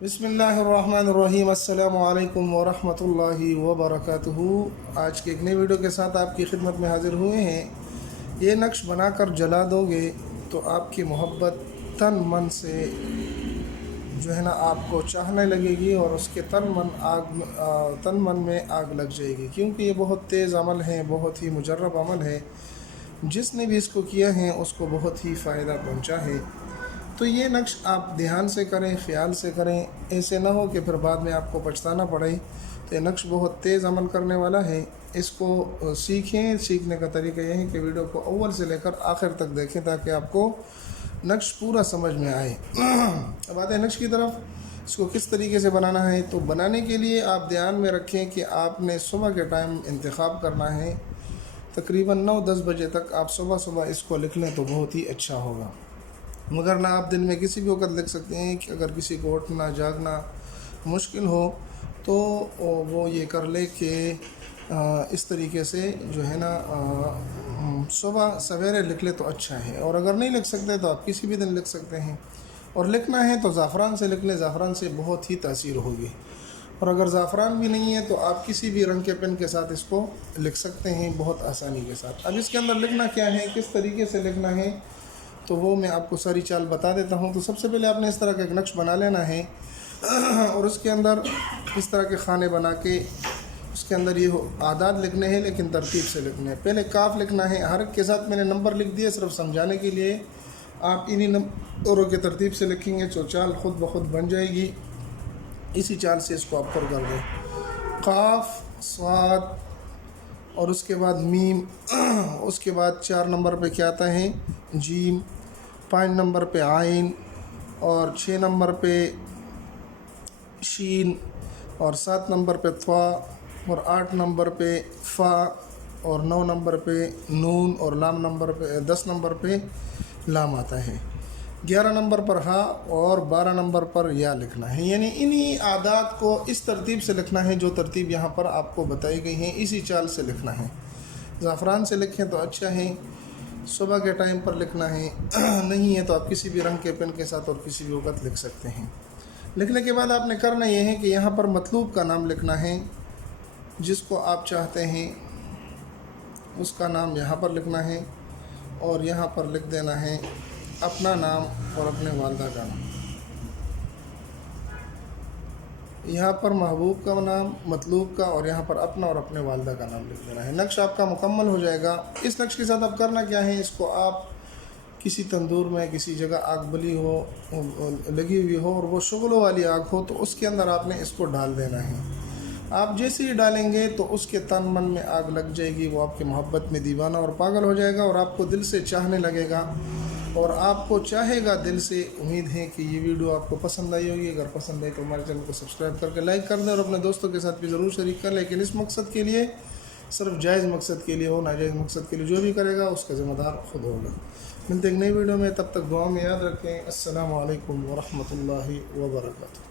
بسم اللہ الرحمن الرحیم، السلام علیکم ورحمۃ اللہ وبرکاتہ۔ آج کے ایک نئی ویڈیو کے ساتھ آپ کی خدمت میں حاضر ہوئے ہیں۔ یہ نقش بنا کر جلا دو گے تو آپ کی محبت تن من سے جو ہے نا آپ کو چاہنے لگے گی، اور اس کے تن من میں آگ لگ جائے گی، کیونکہ یہ بہت تیز عمل ہے، بہت ہی مجرب عمل ہے۔ جس نے بھی اس کو کیا ہے اس کو بہت ہی فائدہ پہنچا ہے۔ تو یہ نقش آپ دھیان سے کریں، خیال سے کریں، ایسے نہ ہو کہ پھر بعد میں آپ کو پچھتانا پڑے۔ تو یہ نقش بہت تیز عمل کرنے والا ہے، اس کو سیکھیں۔ سیکھنے کا طریقہ یہ ہے کہ ویڈیو کو اول سے لے کر آخر تک دیکھیں تاکہ آپ کو نقش پورا سمجھ میں آئے۔ اب آتے ہیں نقش کی طرف۔ اس کو کس طریقے سے بنانا ہے، تو بنانے کے لیے آپ دھیان میں رکھیں کہ آپ نے صبح کے ٹائم انتخاب کرنا ہے۔ تقریباً 9-10 بجے تک آپ صبح اس کو لکھ لیں تو بہت ہی اچھا ہوگا، مگر نہ آپ دن میں کسی بھی وقت لکھ سکتے ہیں کہ اگر کسی کو اٹھنا جاگنا مشکل ہو تو وہ یہ کر لے کہ اس طریقے سے جو ہے نا صبح سویرے لکھ لے تو اچھا ہے، اور اگر نہیں لکھ سکتے تو آپ کسی بھی دن لکھ سکتے ہیں۔ اور لکھنا ہے تو زعفران سے لکھ لیں، زعفران سے بہت ہی تاثیر ہوگی۔ اور اگر زعفران بھی نہیں ہے تو آپ کسی بھی رنگ کے پین کے ساتھ اس کو لکھ سکتے ہیں بہت آسانی کے ساتھ۔ اب اس کے اندر لکھنا کیا ہے، کس طریقے سے لکھنا ہے، تو وہ میں آپ کو ساری چال بتا دیتا ہوں۔ تو سب سے پہلے آپ نے اس طرح کا ایک نقش بنا لینا ہے، اور اس کے اندر اس طرح کے خانے بنا کے اس کے اندر یہ اعداد لکھنے ہیں، لیکن ترتیب سے لکھنے ہیں۔ پہلے کاف لکھنا ہے، ہر ایک کے ساتھ میں نے نمبر لکھ دیے صرف سمجھانے کے لیے۔ آپ انہی نمبروں کے ترتیب سے لکھیں گے تو چال خود بخود بن جائے گی۔ اسی چال سے اس کو آپ پر کر دیں۔ قاف، صاد، اور اس کے بعد میم، اس کے بعد 4 نمبر پہ کیا آتا ہے، جیم، 5 نمبر پہ عین، اور 6 نمبر پہ شین، اور 7 نمبر پہ طا، اور 8 نمبر پہ فا، اور 9 نمبر پہ نون، اور 10 نمبر پہ لام آتا ہے۔ 11 نمبر پر ہا، اور 12 نمبر پر یا لکھنا ہے۔ یعنی انہی اعداد کو اس ترتیب سے لکھنا ہے جو ترتیب یہاں پر آپ کو بتائی گئی ہیں، اسی چال سے لکھنا ہے۔ زعفران سے لکھیں تو اچھا ہے، صبح کے ٹائم پر لکھنا ہے، نہیں ہے تو آپ کسی بھی رنگ کے پین کے ساتھ اور کسی بھی وقت لکھ سکتے ہیں۔ لکھنے کے بعد آپ نے کرنا یہ ہے کہ یہاں پر مطلوب کا نام لکھنا ہے، جس کو آپ چاہتے ہیں اس کا نام یہاں پر لکھنا ہے، اور یہاں پر لکھ دینا ہے اپنا نام اور اپنے والدہ کا نام۔ یہاں پر محبوب کا نام، مطلوب کا، اور یہاں پر اپنا اور اپنے والدہ کا نام لکھ دینا ہے۔ نقش آپ کا مکمل ہو جائے گا۔ اس نقش کے ساتھ اب کرنا کیا ہے، اس کو آپ کسی تندور میں کسی جگہ آگ بلی ہو، لگی ہوئی ہو، اور وہ شغلوں والی آگ ہو، تو اس کے اندر آپ نے اس کو ڈال دینا ہے۔ آپ جیسے ہی ڈالیں گے تو اس کے تن من میں آگ لگ جائے گی، وہ آپ کی محبت میں دیوانہ اور پاگل ہو جائے گا، اور آپ کو دل سے چاہنے لگے گا، اور آپ کو چاہے گا دل سے۔ امید ہے کہ یہ ویڈیو آپ کو پسند آئی ہوگی۔ اگر پسند آئی تو ہمارے چینل کو سبسکرائب کر کے لائک کر دیں، اور اپنے دوستوں کے ساتھ بھی ضرور شریک کر لیں، لیکن اس مقصد کے لیے صرف جائز مقصد کے لیے ہو، ناجائز مقصد کے لیے جو بھی کرے گا اس کا ذمہ دار خود ہوگا۔ ملتے ہیں ایک نئی ویڈیو میں، تب تک دعا میں یاد رکھیں۔ السلام علیکم ورحمۃ اللہ وبرکاتہ۔